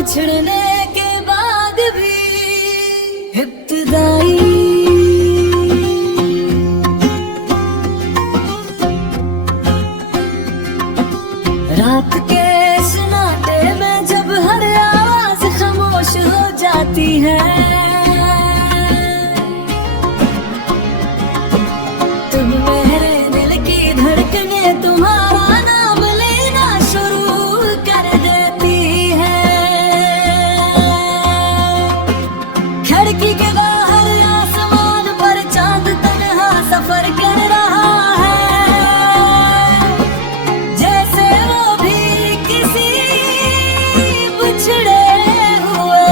बिछड़ने के बाद भी इब्तिदाई रात के सन्नाटे में जब हर आवाज खामोश हो जाती है, तुम मेरे दिल की धड़कने तुम्हारा नाम लेना शुरू कर देती है। खिड़की के बाहर आसमान पर चांद तन्हा सफर कर रहा है, जैसे वो भी किसी बिछड़े हुए।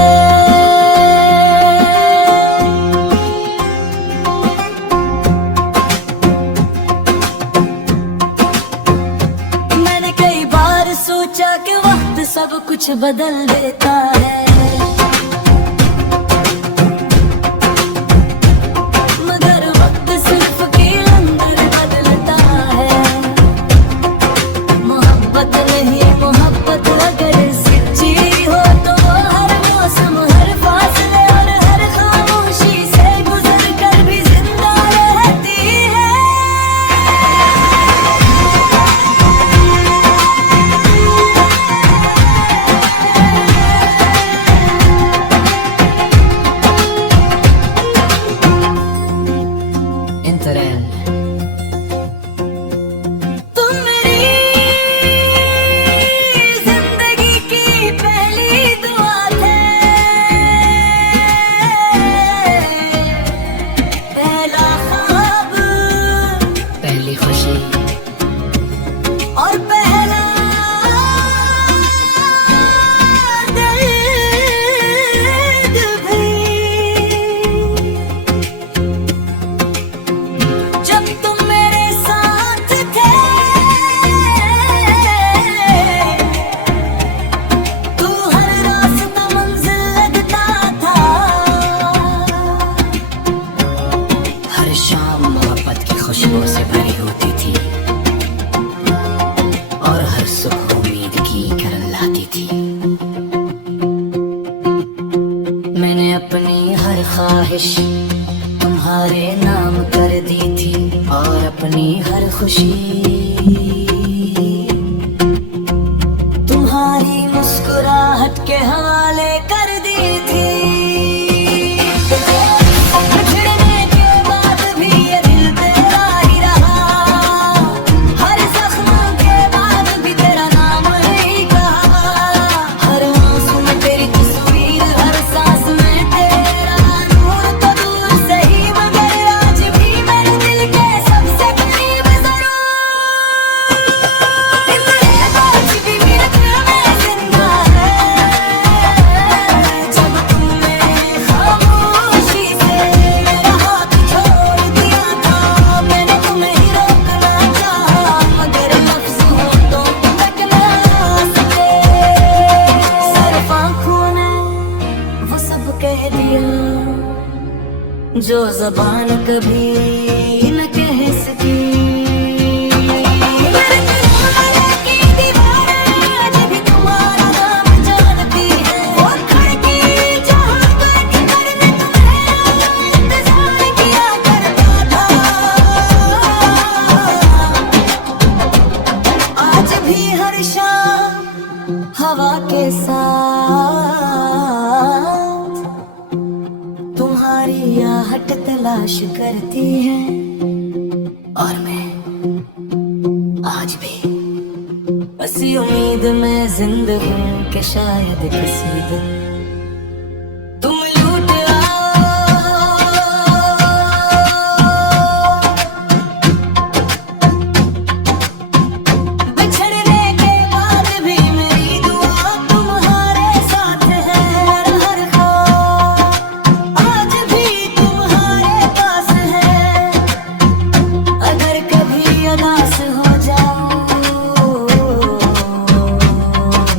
मैंने कई बार सोचा कि वक्त सब कुछ बदल देता है, मगर वक्त सिर्फ किलंदर बदलता है। मोहब्बत नहीं, मोहब्बत अगर सच्ची हो तो हर मौसम, हर फासले और हर खामोशी से गुजर कर भी जिंदा रहती है। Interel. तुम मेरी जिंदगी की पहली दुआ थे, पहला ख्वाब, पहली खुशी और पहला दर्द भी। जब तुम मेरे साथ थे तू हर रास्ता मंजिल लगता था, हर शाम मोहब्बत की खुशबू से भरी होती थी और हर सुबह उम्मीद की किरण लाती थी। मैंने अपनी हर ख्वाहिश तुम्हारे नाम कर दी थी और अपनी हर खुशी तुम्हारी मुस्कुराहट के हवाले कर दी थी। बिछड़ने के बाद भी ये दिल तेरा ही रहा, हर जख्म के बाद भी तेरा नाम नहीं कहा, हर आंसू में तेरी तस्वीर, हर सांस में तेरा नूर। तो दूर सही मगर आज भी मेरे दिल के सबसे करीब जरूर। तेरे आज भी मेरे दिल में जिंदा है, जब तुमने खामोशी से मेरा हाथ छोड़ दिया था। मैंने तुम्हें ही रोकना चाहा, मगर लफ्ज़ होठों तक न आ सके। सिर्फ आँखों ने वो सब कह दिया जो ज़बान कभी न कह सकी। मेरे दिल की दीवारें आज भी तुम्हारा नाम जानती है, वो खिड़की जहाँ बैठ कर मैं तुम्हें इंतजार किया करता था। आज भी हर शाम हवा के साथ तुम्हारी आहट तलाश करती है, और मैं आज भी बसी उम्मीद में जिंदा हूँ कि शायद किसी दिन तुम लौट आओ। बिछड़ने के बाद भी मेरी दुआ तुम्हारे साथ है, हर ख्वाब आज भी तुम्हारे पास है। अगर कभी उदास हो जाऊं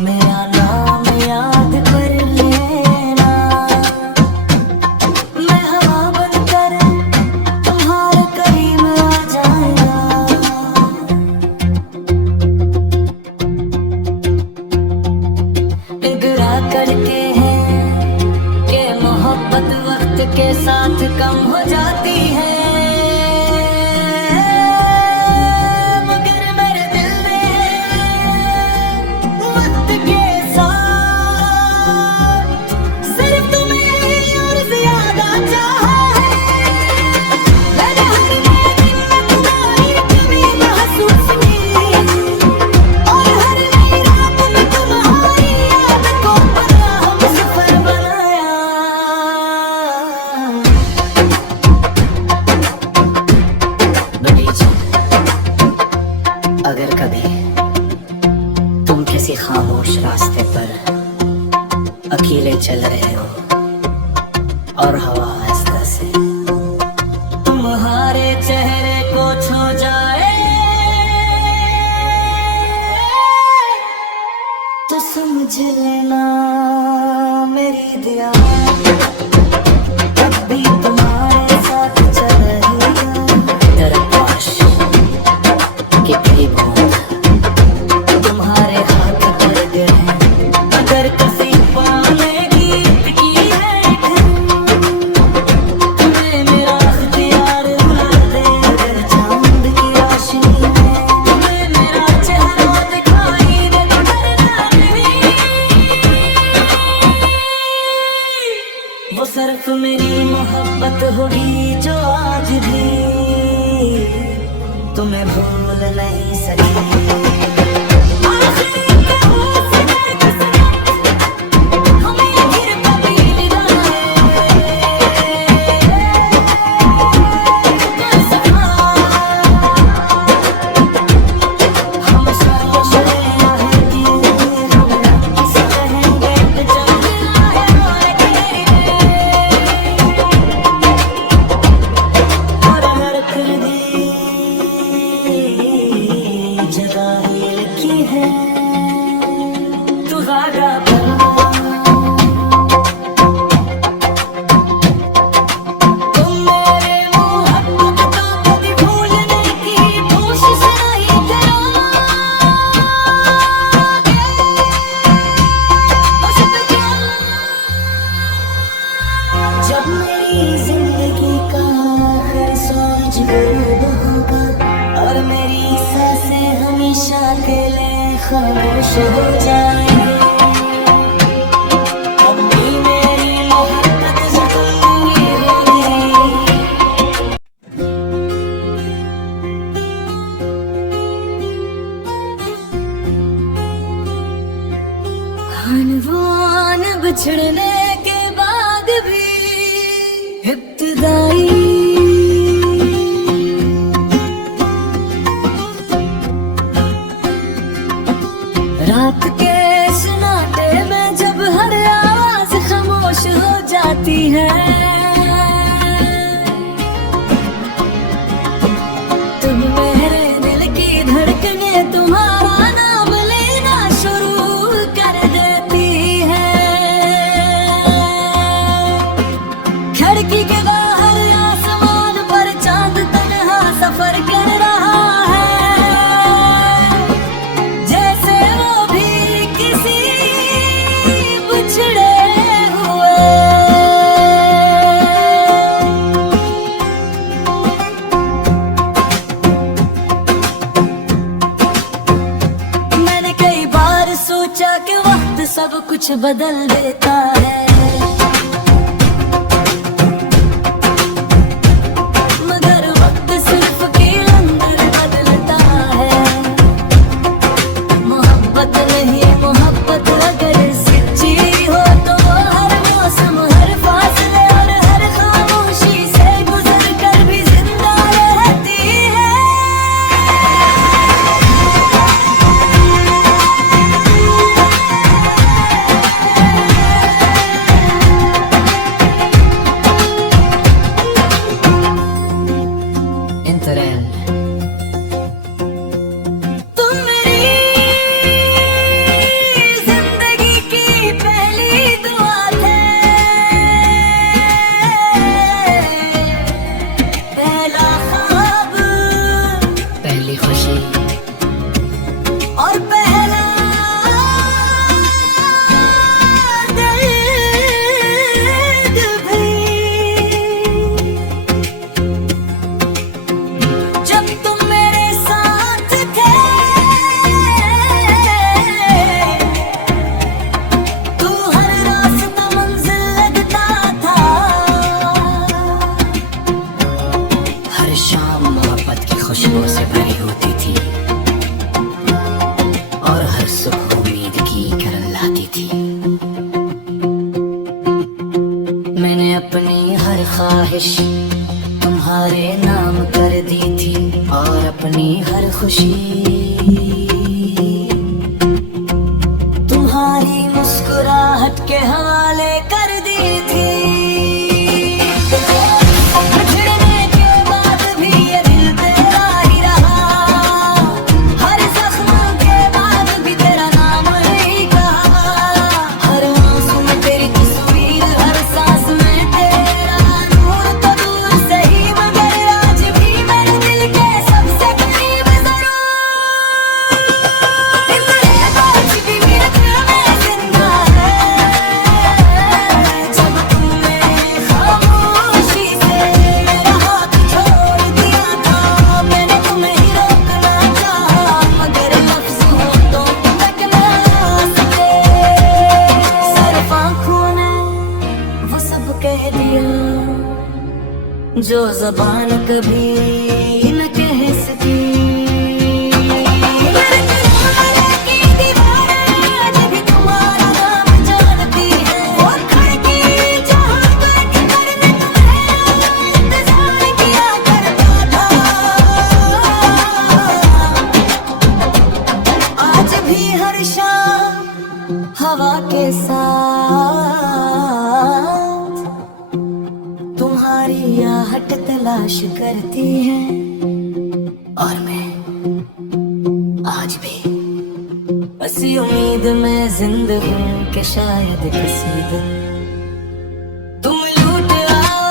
मेरा नाम याद कर ले। मजबूर होगा और मेरी सांसें हमेशा के लिए खामोश हो जाएंगी। अब भी मेरी मोहब्बत ज़रूरी होगी। अनजान बिछड़ने के बाद भी इब्तिदाई रात के सन्नाटे में जब हर आवाज खामोश हो जाती है, तुम मेरे दिल की धड़कने तुम्हारा नाम लेना शुरू कर देती है। खिड़की के बाहर आसमान पर चांद तन्हा सफर कर रहा है, जैसे वो भी किसी बिछड़े हुए। मैंने कई बार सोचा कि वक्त सब कुछ बदल देता है, मगर वक्त सिर्फ कैलेंडर बदलता है। मोहब्बत नहीं, मोहब्बत अगर सच्ची हो तो हर मौसम, हर फासले और हर खामोशी से गुजर कर भी जिंदा रहती है। Interel. तुम मेरी जिंदगी की पहली दुआ थे, पहला ख्वाब, पहली खुशी और पहला दर्द भी। जब तुम मेरे साथ थे तू हर रास्ता मंजिल लगता था, हर शाम मोहब्बत की खुशबू से भरी होती थी और हर सुबह उम्मीद की किरण लाती थी। मैंने अपनी हर ख्वाहिश तुम्हारे नाम कर दी थी और अपनी हर खुशी तुम्हारी मुस्कुराहट के हवाले कर दी थी। बिछड़ने के बाद भी ये दिल तेरा ही रहा, हर जख्म के बाद भी तेरा नाम ही कहा, हर आंसू में तेरी तस्वीर, हर सांस में तेरा नूर। तो दूर सही मगर आज भी मेरे दिल के सबसे करीब जरूर। आज भी मेरे दिल में जिंदा है, जब तुमने खामोशी से मेरा हाथ छोड़ दिया था। मैंने तुम्हें ही रोकना चाहा, मगर लफ्ज़ होठों तक न आ सके। सिर्फ आँखों ने वो सब कह दिया जो ज़बान कभी न कह सकी। मेरे दिल की दीवारें आज भी तुम्हारा नाम जानती है, वो खिड़की जहाँ बैठ कर मैं तुम्हें इंतजार किया करता था। आज भी हर शाम हवा के साथ तुम्हारी आहट तलाश करती है, और मैं आज भी बसी उम्मीद में जिंदा हूँ कि शायद किसी दिन तुम लौट आओ।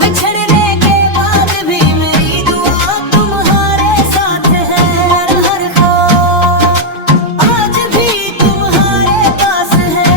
बिछड़ने के बाद भी मेरी दुआ तुम्हारे साथ है, हर ख्वाब आज भी तुम्हारे पास है।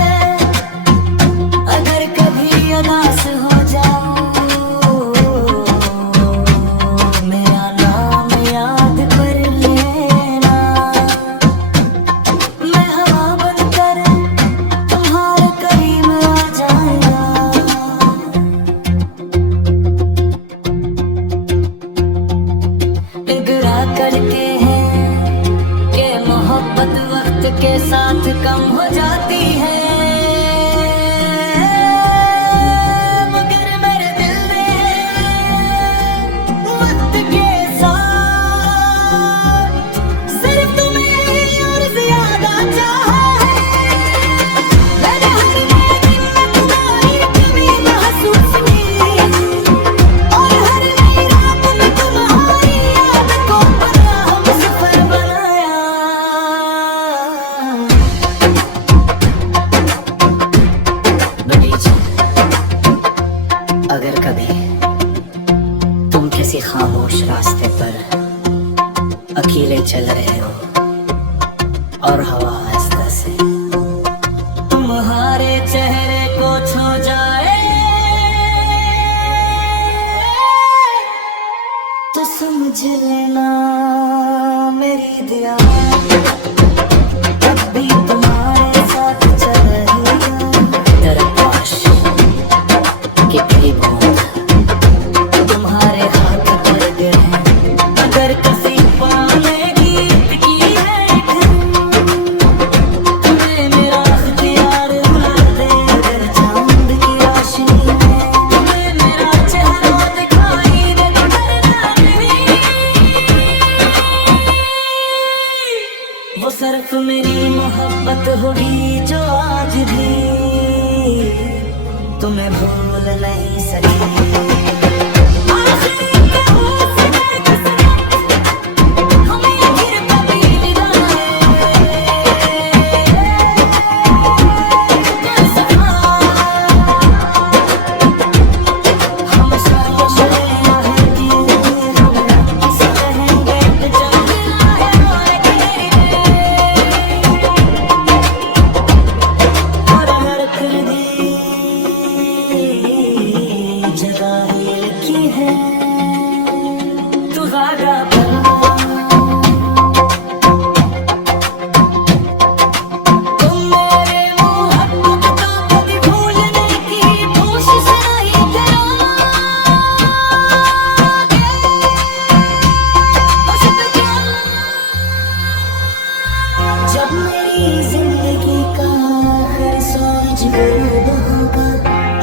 गुरूब होगा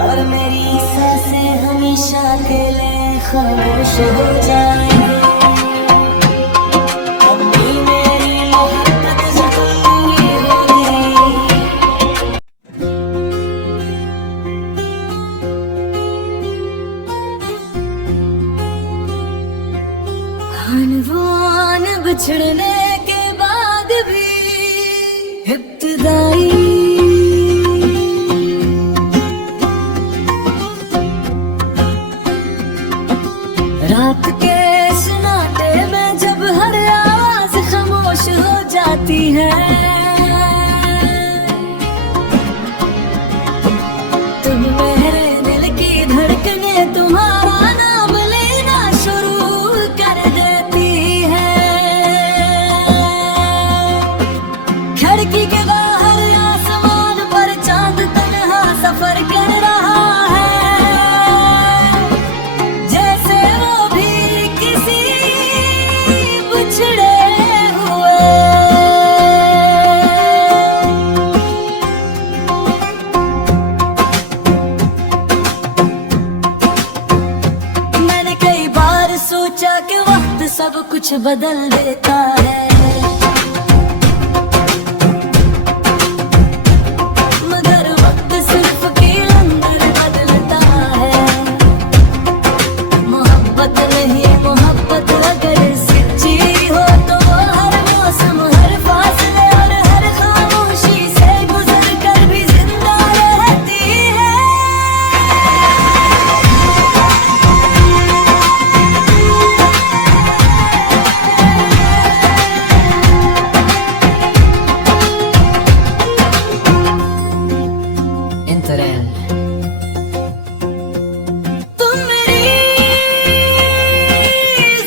और मेरी सांसें हमेशा के लिए खामोश हो जाएंगे। अपनी मेरी मोहब्बत ज़रूरी होगी। अनजान बिछड़ने के बाद भी इब्तिदाई रात के सन्नाटे में जब हर आवाज खामोश हो जाती है, तुम मेरे दिल की धड़कने तुम्हारा नाम लेना शुरू कर देती है। खिड़की के बाहर आसमान पर चांद तन्हा सफर कर रहा है, जैसे वो भी किसी बिछड़े हुए। मैंने कई बार सोचा कि वक्त सब कुछ बदल देता है, मगर वक्त सिर्फ कैलेंडर बदलता है। मोहब्बत नहीं, मोहब्बत अगर सच्ची हो तो हर मौसम, हर फासले और हर खामोशी से गुजर कर भी जिंदा रहती है। Interel. तुम मेरी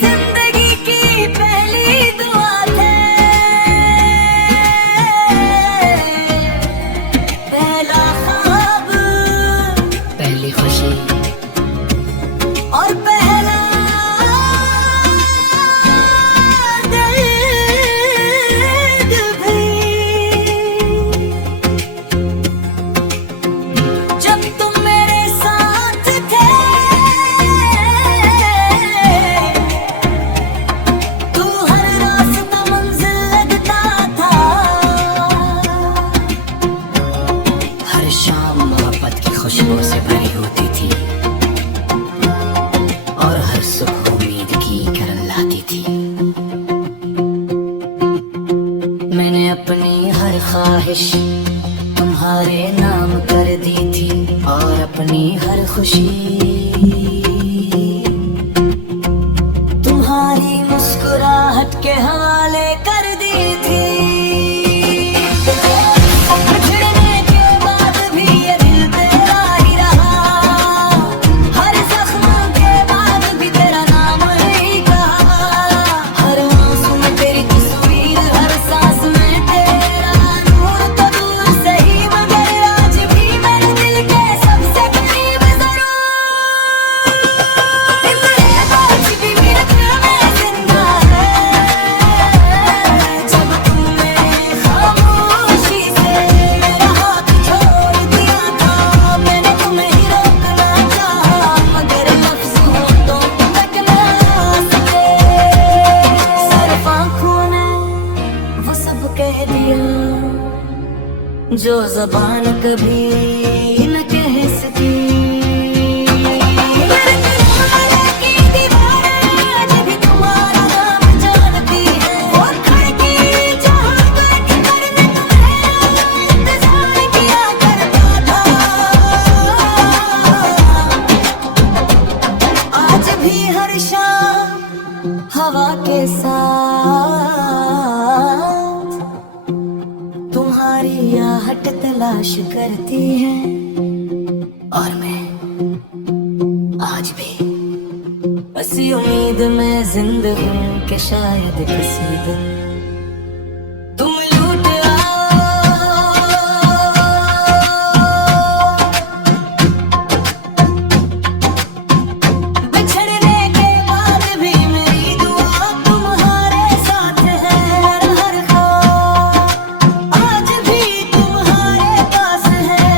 जिंदगी की पहली दुआ थे, पहला ख्वाब, पहली खुशी और पहला दर्द भी। जब तुम मेरे साथ थे तू हर रास्ता मंजिल लगता था, हर शाम मोहब्बत की खुशबू से भरी होती थी और हर सुबह उम्मीद की किरण लाती थी। मैंने अपनी हर ख्वाहिश तुम्हारे नाम कर दी थी और अपनी हर खुशी तुम्हारी मुस्कुराहट के हवाले कर दी थी। बिछड़ने के बाद भी ये दिल तेरा ही रहा, हर जख्म के बाद भी तेरा नाम ही कहा। हर आंसू में तेरी तस्वीर, हर सांस में तेरा नूर। तो दूर सही मगर आज भी मेरे दिल के सबसे करीब जरूर। तेरे आज भी मेरे दिल में जिंदा है, जब तुमने खामोशी से मेरा हाथ छोड़ दिया था। मैंने तुम्हें ही रोकना चाहा, मगर लफ्ज़ होठों तक न आ सके। सिर्फ आँखों ने वो सब कह दिया जो ज़बान कभी न कह सकी। मेरे दिल की दीवारें आज भी तुम्हारा नाम जानती है, वो खिड़की जहाँ बैठ कर मैं तुम्हें इंतजार किया करता था। आज भी हर शाम हवा के साथ तुम्हारी आहट तलाश करती है, और मैं आज भी बसी उम्मीद में जिंदा हूँ कि शायद किसी दिन तुम लौट आओ। बिछड़ने के बाद भी मेरी दुआ तुम्हारे साथ है, हर ख्वाब आज भी तुम्हारे पास है।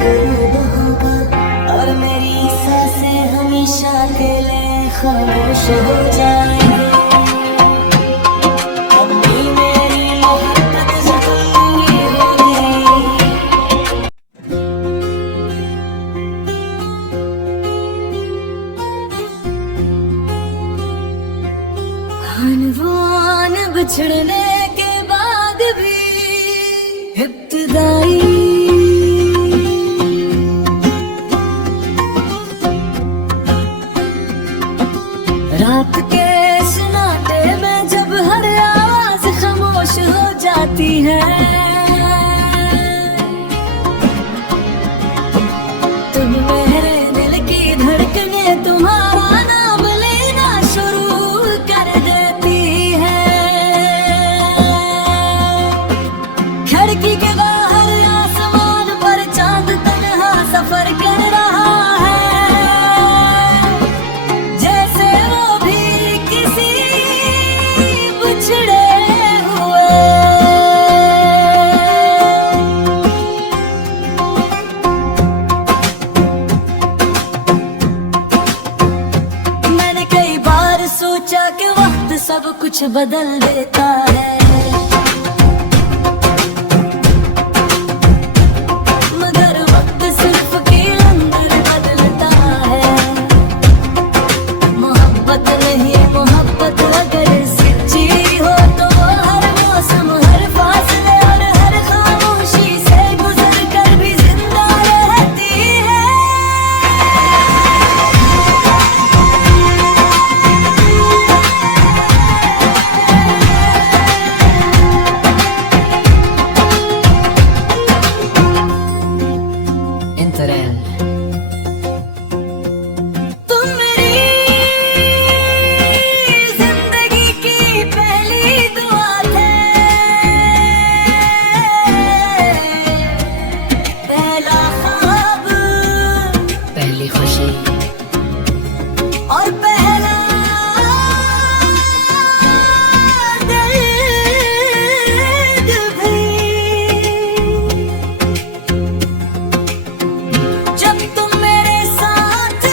गुरूब होगा और मेरी सांसें हमेशा के लिए खामोश हो जाएंगे। अब भी मेरी मोहब्बत ज़रूरी होगी। अनजान बिछड़ने के बाद भी इब्तिदाई रात के सन्नाटे में जब हर आवाज खामोश हो जाती है, तुम मेरे दिल की धड़कने तुम्हारा नाम लेना शुरू कर देती है। खिड़की के बाहर आसमान पर चांद तन्हा सफर कर रहा है, जैसे वो भी किसी बिछड़े हुए। मैंने कई बार सोचा कि वक्त सब कुछ बदल देता है, मगर वक्त सिर्फ कैलेंडर बदलता है। मोहब्बत नहीं, मोहब्बत अगर सच्ची हो तो हर मौसम, हर फासले और हर खामोशी से गुजर कर भी जिंदा रहती है। Interel. तुम मेरी जिंदगी की पहली दुआ थे, पहला ख्वाब, पहली खुशी और पहला दर्द भी। जब तुम मेरे साथ थे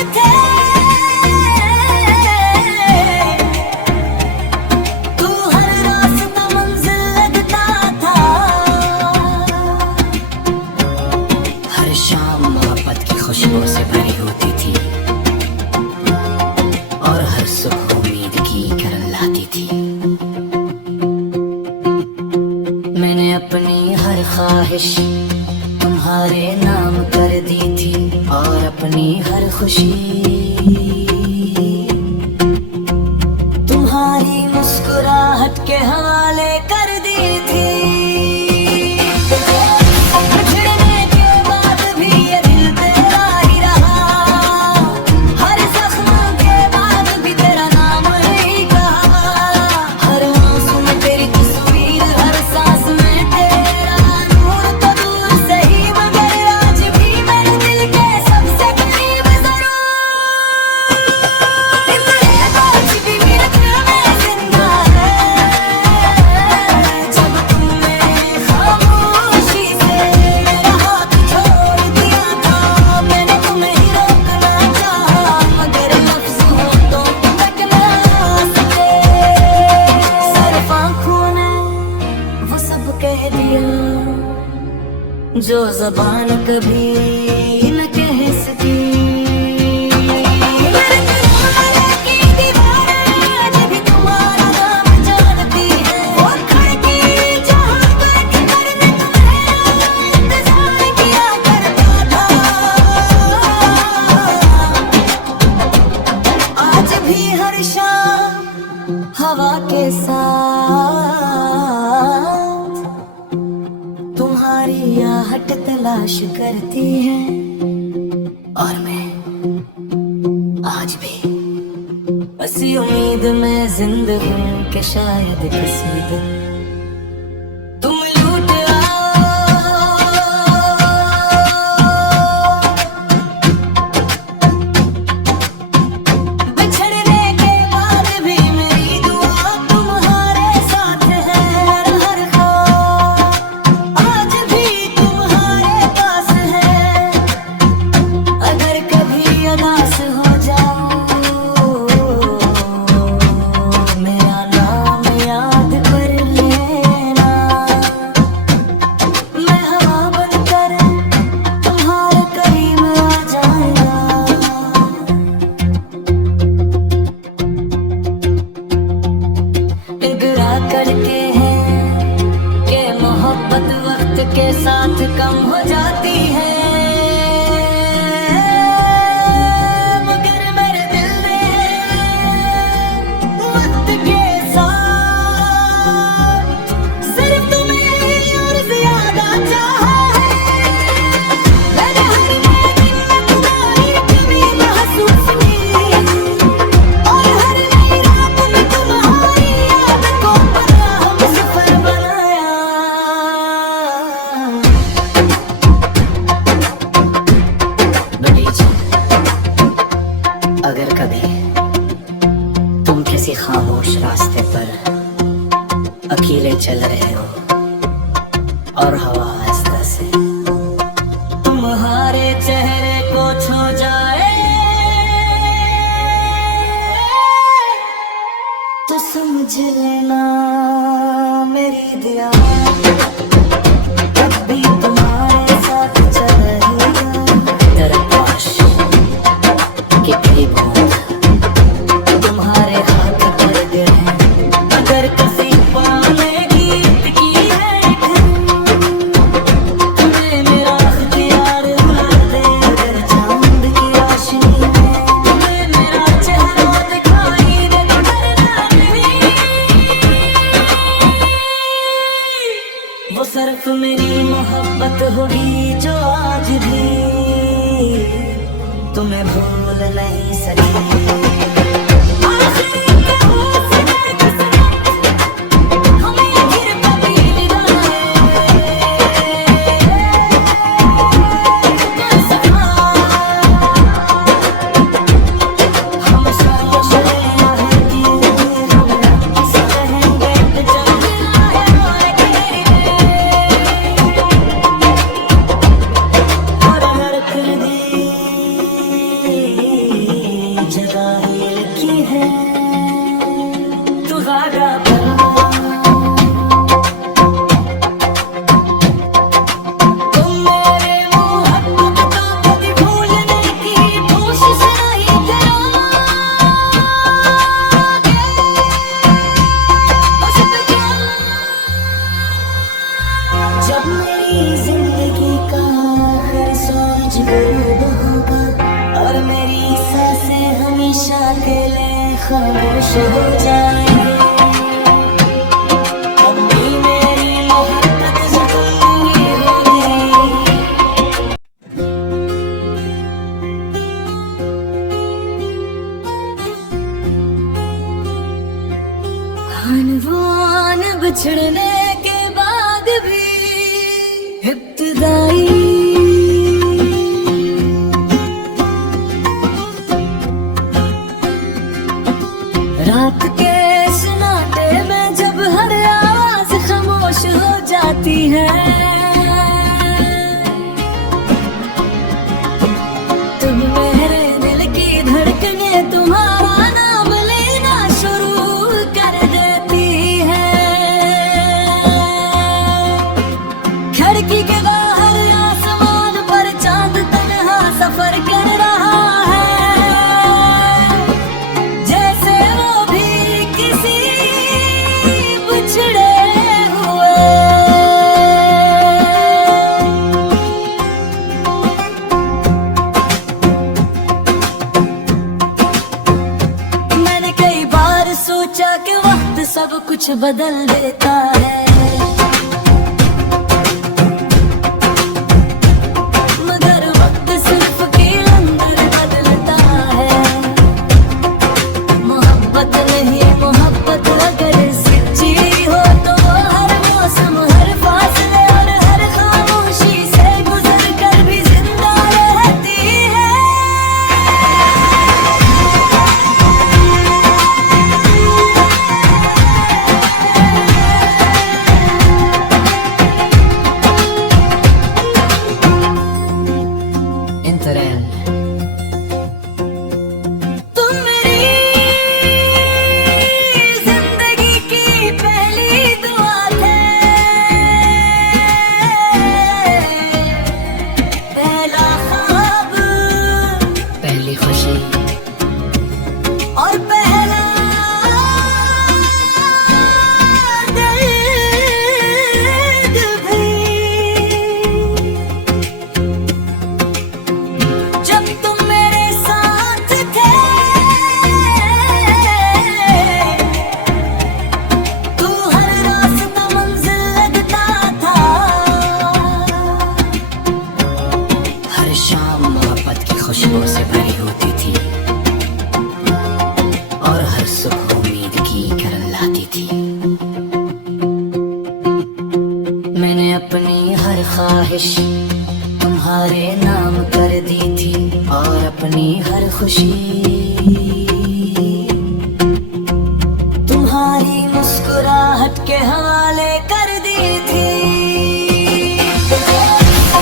तू हर रास्ता मंजिल लगता था, हर शाम मोहब्बत की खुशबू से भरी होती थी और हर सुबह उम्मीद की किरण लाती थी। मैंने अपनी हर ख्वाहिश तुम्हारे नाम कर दी थी और अपनी हर खुशी तुम्हारी मुस्कुराहट के हवाले कर दी थी। बिछड़ने के बाद भी ये दिल तेरा ही रहा, हर जख्म के बाद भी तेरा नाम ही कहा। हर आंसू में तेरी तस्वीर, हर सांस में तेरा नूर। तो दूर सही मगर आज भी मेरे दिल के सबसे करीब जरूर। तेरे आज भी मेरे दिल में जिंदा है, जब तुमने खामोशी से मेरा हाथ छोड़ दिया था। मैंने तुम्हें ही रोकना चाहा, मगर लफ्ज़ होठों तक न आ सके। सिर्फ आँखों ने वो सब कह दिया जो ज़बान कभी न कह सकी। मेरे दिल की दीवारें आज भी तुम्हारा नाम जानती है, वो खिड़की जहाँ बैठ कर मैं तुम्हें इंतजार किया करता था। आज भी हर शाम हवा के साथ तुम्हारी आहट तलाश करती है, और मैं आज भी बसी उम्मीद में जिंदा हूँ कि शायद किसी दिन तुम लौट आओ। बिछड़ने के बाद भी मेरी दुआ तुम्हारे साथ है, हर ख्वाब आज भी तुम्हारे पास है। गुरूब होगा और मेरी सांसें हमेशा के लिए खामोश हो जाएंगे। अब भी मेरी मोहब्बत जरूरी होगी। अनजान बिछड़ने के बाद भी इब्तिदाई रात के सन्नाटे में जब हर आवाज खामोश हो जाती है, तुम मेरे दिल की धड़कने तुम्हारा नाम लेना शुरू कर देती है। खिड़की के बाहर आसमान पर चांद तन्हा सफर कर रहा है, जैसे वो भी किसी बिछड़े हुए। मैंने कई बार सोचा कि वक्त सब कुछ बदल देता है, मगर वक्त सिर्फ किलंदर बदलता है। मोहब्बत नहीं, मोहब्बत अगर सच्ची हो तो हर मौसम, हर फासले और हर खामोशी से गुजर कर भी जिंदा रहती है। Interel. तुम मेरी जिंदगी की पहली दुआ थे, पहला ख्वाब, पहली खुशी और पहला दर्द भी। जब तुम मेरे साथ थे तू हर रास्ता मंजिल लगता था, हर शाम मोहब्बत की खुशबू से भरी होती थी और हर सुबह उम्मीद की किरण लाती थी। मैंने अपनी हर ख्वाहिश तुम्हारे नाम कर दी थी और अपनी हर खुशी तुम्हारी मुस्कुराहट के हवाले कर दी थी।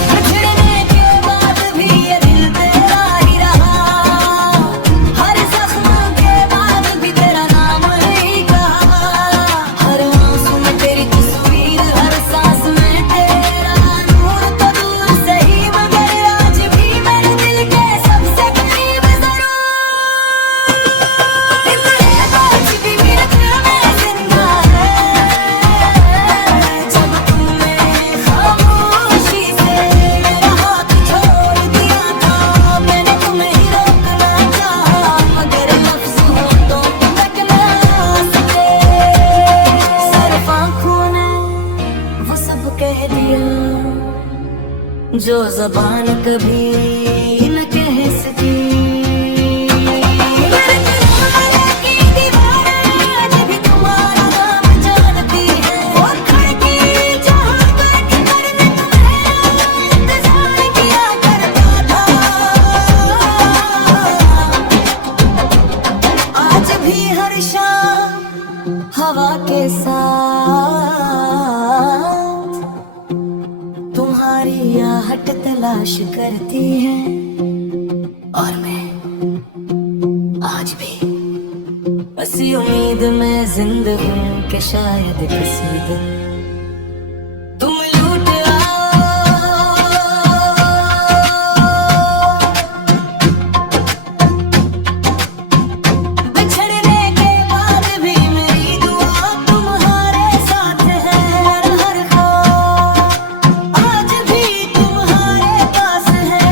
बिछड़ने के बाद भी ये दिल तेरा ही रहा, हर जख्म के बाद भी तेरा नाम नहीं कहा, हर आंसू में तेरी तस्वीर, हर सांस में तेरा नूर। तो दूर सही मगर आज भी मेरे दिल के सबसे करीब जरूर। आज भी मेरे दिल में जिंदा है, जब तुमने खामोशी से मेरा हाथ छोड़ दिया था। मैंने तुम्हें ही रोकना चाहा, मगर लफ्ज़ होठों तक न आ सके। सिर्फ आँखों ने वो सब कह दिया जो ज़बान कभी न कह सकी। मेरे दिल की दीवारें आज भी तुम्हारा नाम जानती है, वो खिड़की जहाँ बैठ कर मैं तुम्हें इंतजार किया करता था। आज भी हर शाम हवा के साथ तुम्हारी आहट तलाश करती है, और मैं आज भी बसी उम्मीद में जिंदा हूँ कि शायद किसी दिन तुम लौट आओ। बिछड़ने के बाद भी मेरी दुआ तुम्हारे साथ है, हर खौफ आज भी तुम्हारे पास है।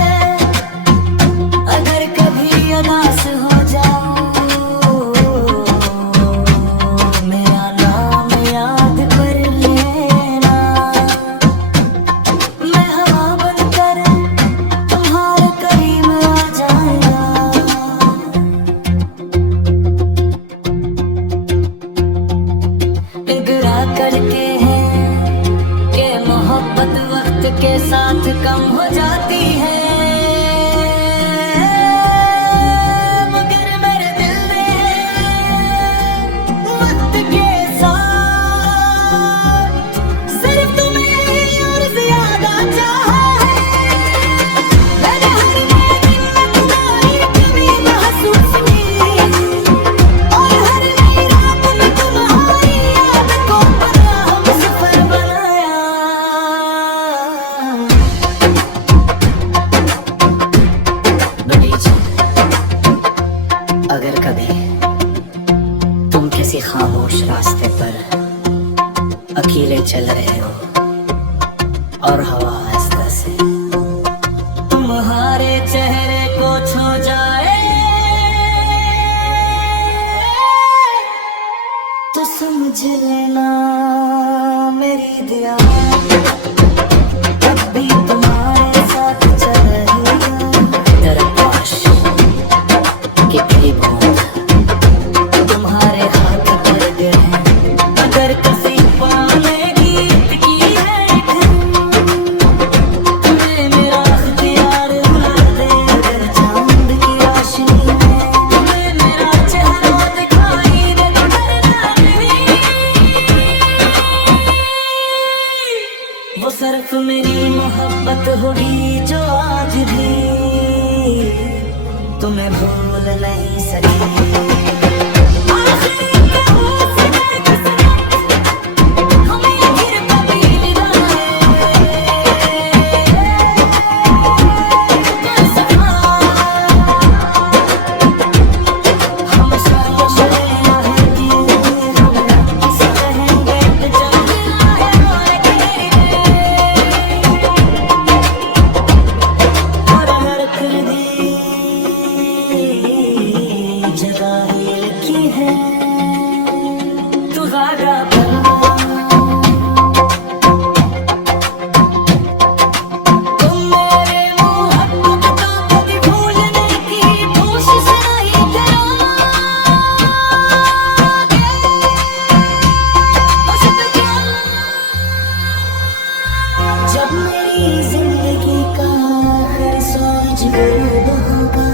गुरूब होगा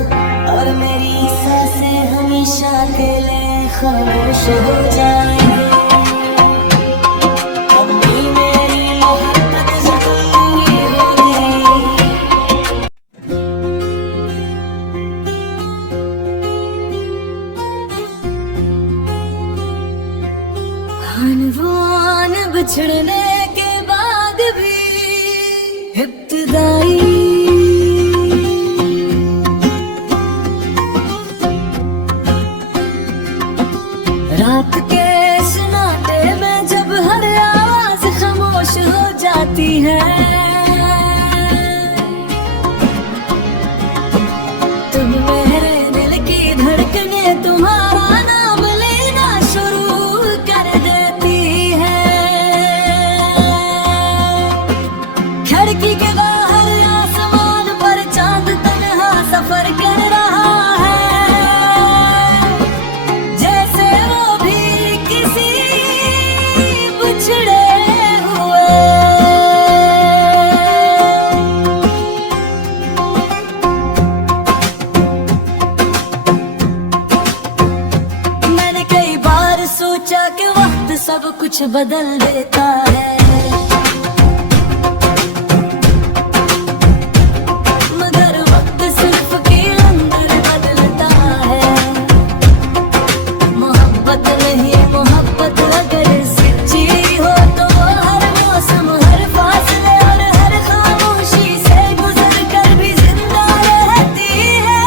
और मेरी सांसें हमेशा के लिए खामोश हो जाएंगे। अब भी मेरी मोहब्बत ज़रूरी होगी। अनजान बिछड़ने के बाद भी इब्तिदाई रात के सन्नाटे में जब हर आवाज खामोश हो जाती है, तुम मेरे दिल की धड़कने तुम्हारा नाम लेना शुरू कर देती है। खिड़की के बाहर आसमान पर चांद तन्हा सफर कर रहा है, जैसे वो भी किसी बिछड़े हुए। मैंने कई बार सोचा कि वक्त सब कुछ बदल देता है, मगर वक्त सिर्फ किलंदर बदलता है। मोहब्बत नहीं, मोहब्बत अगर सच्ची हो तो हर मौसम, हर फासले और हर खामोशी से गुजर कर भी जिंदा रहती है।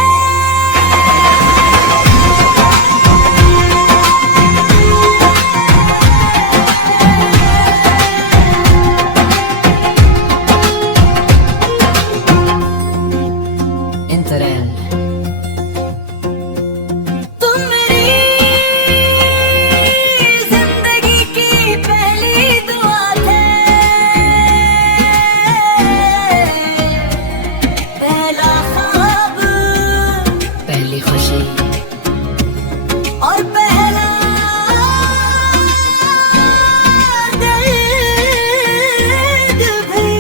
Interel. तुम मेरी जिंदगी की पहली दुआ थे, पहला ख्वाब, पहली खुशी और पहला दर्द भी।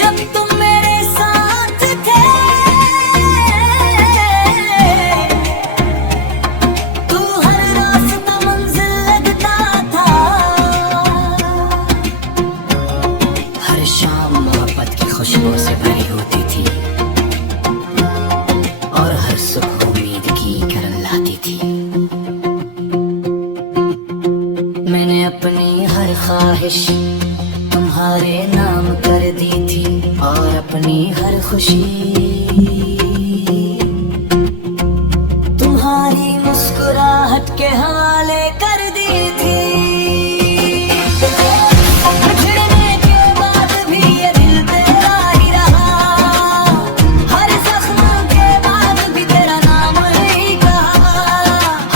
जब तुम मेरे साथ थे तो हर रास्ता मंजिल लगता था, हर शाम मोहब्बत की खुशबू से भरी होती थी और हर सुबह उम्मीद की किरण लाती थी। मैंने अपनी हर ख्वाहिश तुम्हारे नाम कर दी थी और अपनी हर खुशी तुम्हारी मुस्कुराहट के हवाले कर दी थी। बिछड़ने के बाद भी ये दिल तेरा ही रहा, हर जख्म के बाद भी तेरा नाम नहीं कहा,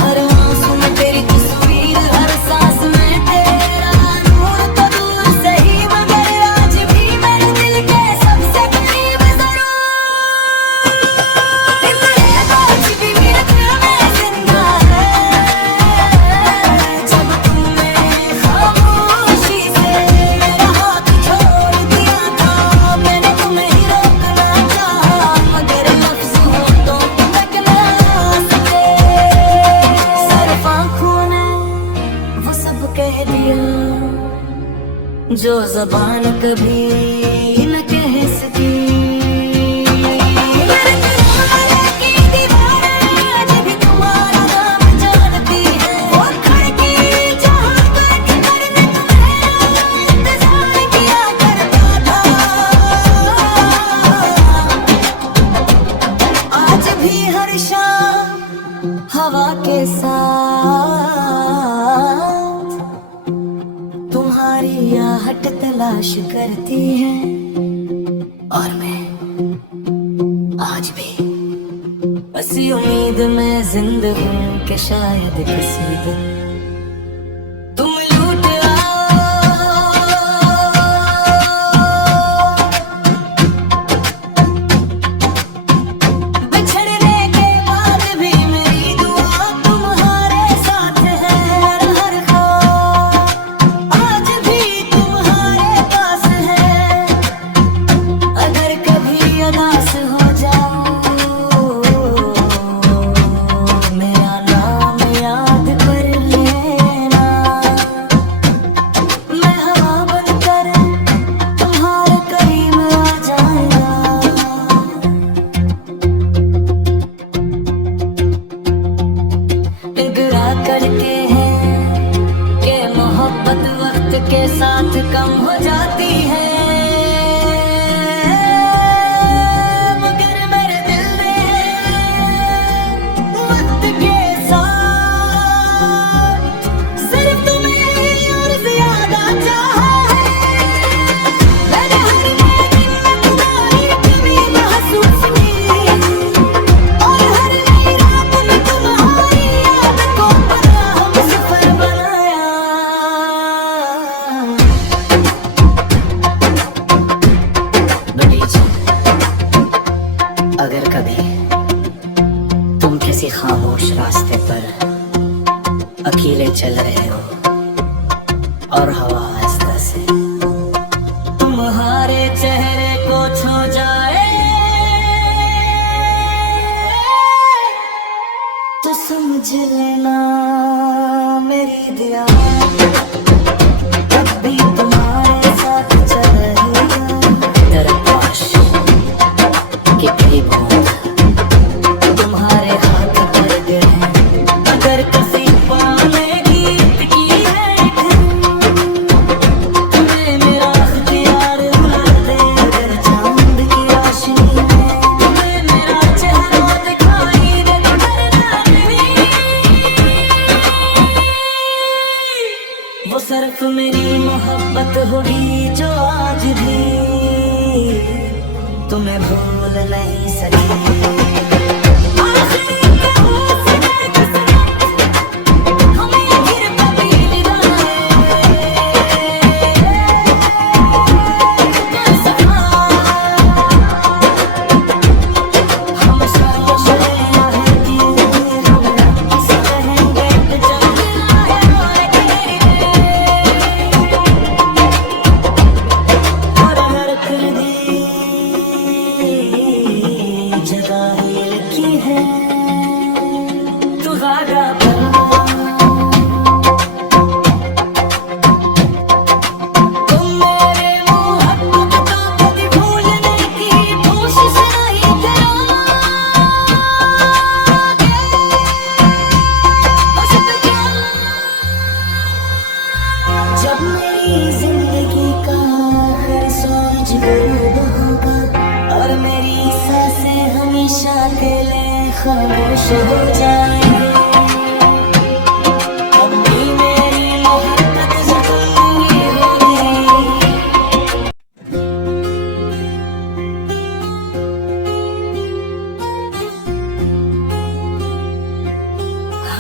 हर आंसू में तेरी तस्वीर, हर सांस में तेरा नूर। तो दूर सही मगर आज भी मेरे दिल के सबसे करीब जरूर। तेरे आज भी मेरे दिल में जिंदा है, जब तुमने खामोशी से मेरा हाथ छोड़ दिया था। मैंने तुम्हें ही रोकना चाहा, मगर लफ्ज़ होठों तक न आ सके। सिर्फ आँखों ने वो सब कह दिया जो ज़बान कभी न कह सकी। मेरे दरवाजे की दीवारें आज भी तुम्हारा नाम जानती है, वो खिड़की जहाँ बैठ कर मैं तुम्हें इंतजार किया करता था। आज भी हर शाम हवा के साथ तुम्हारी आहट तलाश करती है, और मैं आज भी बसी उम्मीद में जिंदा हूँ कि शायद किसी दिन तुम लौट आओ। बिछड़ने के बाद भी मेरी दुआ तुम्हारे साथ है, हर ख्वाब आज भी तुम्हारे पास है। और हवा आहिस्ता से तुम्हारे चेहरे को छू जाए तो समझ लेना मेरी दिया तब भी तुम्हारे साथ चल रही है। तेरा पास के करीब हूँ, तुम्हारे हाथ पड़ गए हैं। अगर किसी पाने की की है तुम्हें मेरा अख्तियार बुला दे। अगर चांद की रोशनी में तुम्हें मेरा चेहरा दिखाई दे तो डरना नहीं। वो सिर्फ मेरी मोहब्बत होगी जो आज भी तुम्हें भूल नहीं सकी। जब मेरी जिंदगी का हर सूरज गुरूब होगा और मेरी सांसें हमेशा के लिए खामोश हो जाएंगे, तब भी मेरी मोहब्बत ज़रूरी होगी।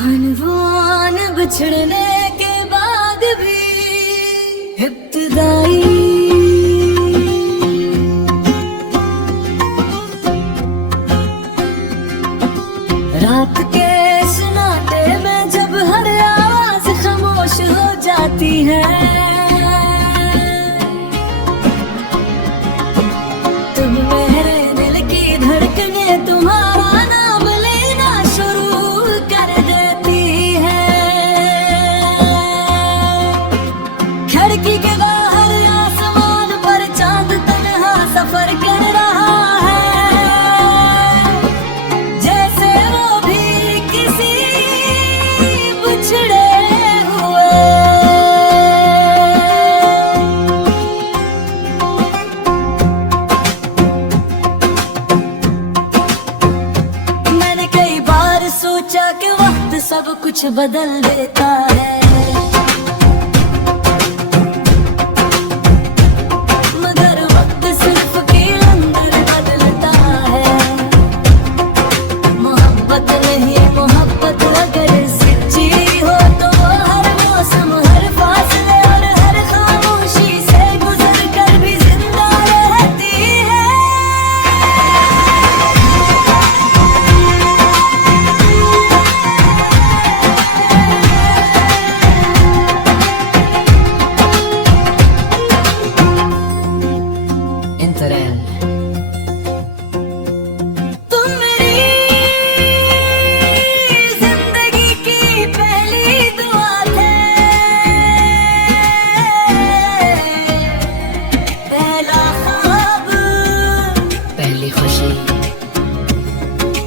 अनजान बिछड़ने के बाद भी इब्तिदाई रात के सन्नाटे में जब हर आवाज खामोश हो जाती है, तुम मेरे दिल की धड़कने तुम्हारा नाम लेना शुरू कर देती है। खिड़की के बाहर आसमान पर चांद तन्हा सफर कर रहा है, जैसे वो भी किसी बिछड़े हुए। मैंने कई बार सोचा कि वक्त सब कुछ बदल देता है,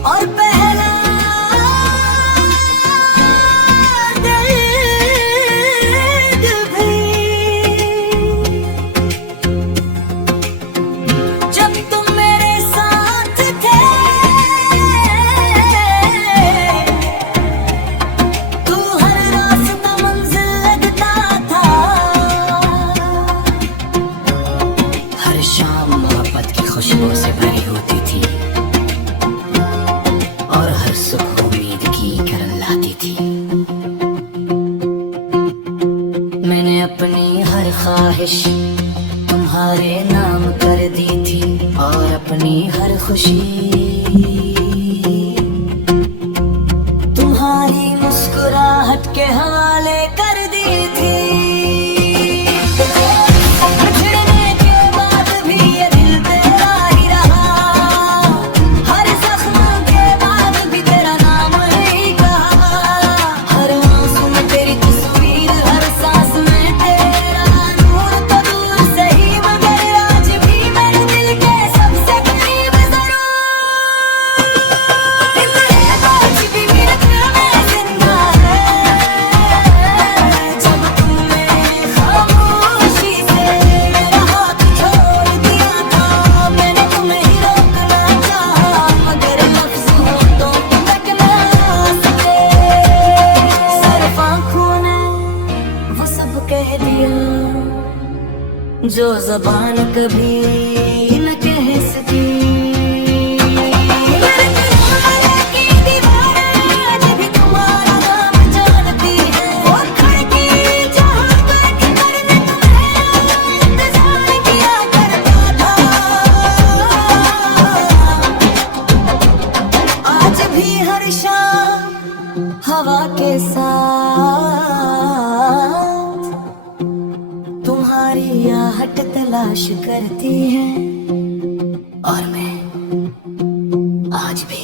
और पहला दर्द भी जब तुम मेरे साथ थे, तू हर रास्ता मंजिल लगता था। हर शाम मोहब्बत की खुशबू से भरी होती थी और हर सुबह उम्मीद की किरण लाती थी। मैंने अपनी हर ख्वाहिश तुम्हारे नाम कर दी थी और अपनी हर खुशी तुम्हारी मुस्कुराहट के हवाले कर दी थी। जहान कभी न कह सकी। हवा के साथ तुम्हारी आहट तलाश करती है, और मैं आज भी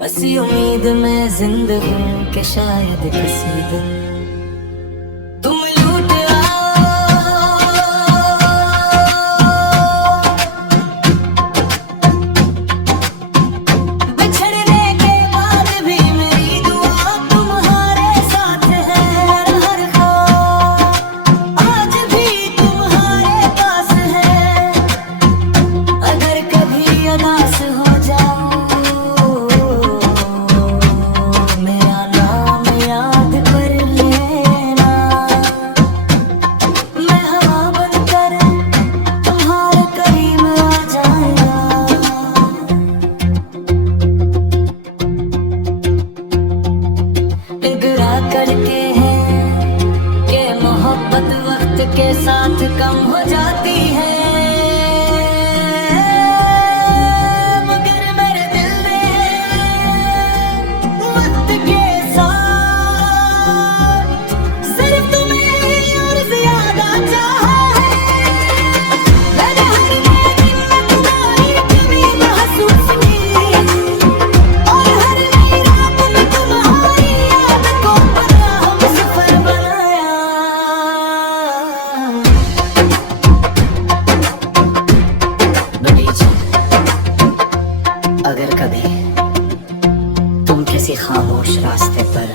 बसी उम्मीद में जिंदा हूँ कि शायद किसी दिन तुम लौट करके है कि मोहब्बत वक्त के साथ कम हो जाती है, मगर मेरे दिल ने वक्त के साथ सिर्फ तुम्हें और ज्यादा चाहा है। मैंने हर दिन में तुम्हारी कमी महसूस की, और हर नई रात में तुम्हारी याद को अगर कभी तुम किसी खामोश रास्ते पर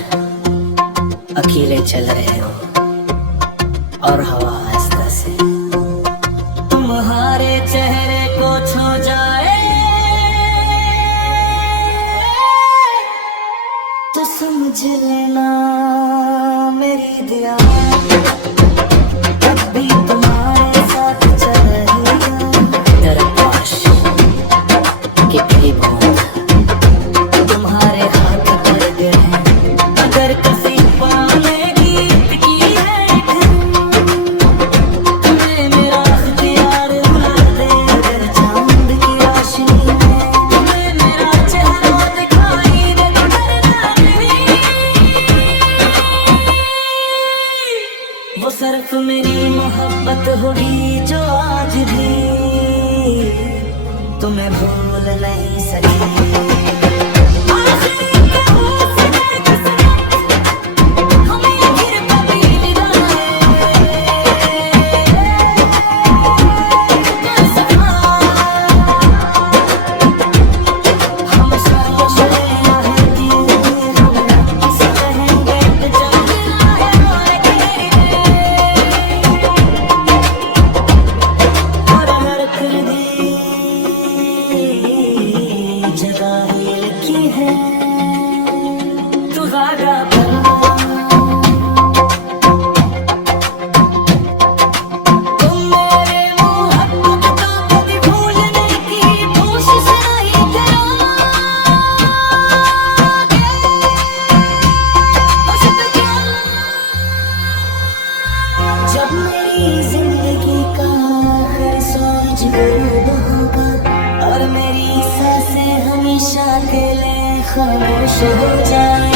अकेले चल रहे हो और हवा आहिस्ता से तुम्हारे चेहरे को छू जाए, तो समझ लेना मेरी दुआ कभी तुम्हारे साथ चल रही है। दरपाश कि कई बूंद तुम्हारे हाथ पड़ गए हैं, अगर किसी पाने गीत की है तुम्हें मेरा इख्तियार बुला दे, अगर चांद की रोशनी में तुम्हें मेरा चेहरा दिखाई दे, तो डरना नहीं, वो सिर्फ मेरी मोहब्बत होगी जो आज भी तुम्हें भूल नहीं सकी। जब मेरी जिंदगी का हर सूरज गुरूब होगा और मेरी सांसें हमेशा के लिए खामोश हो जाए,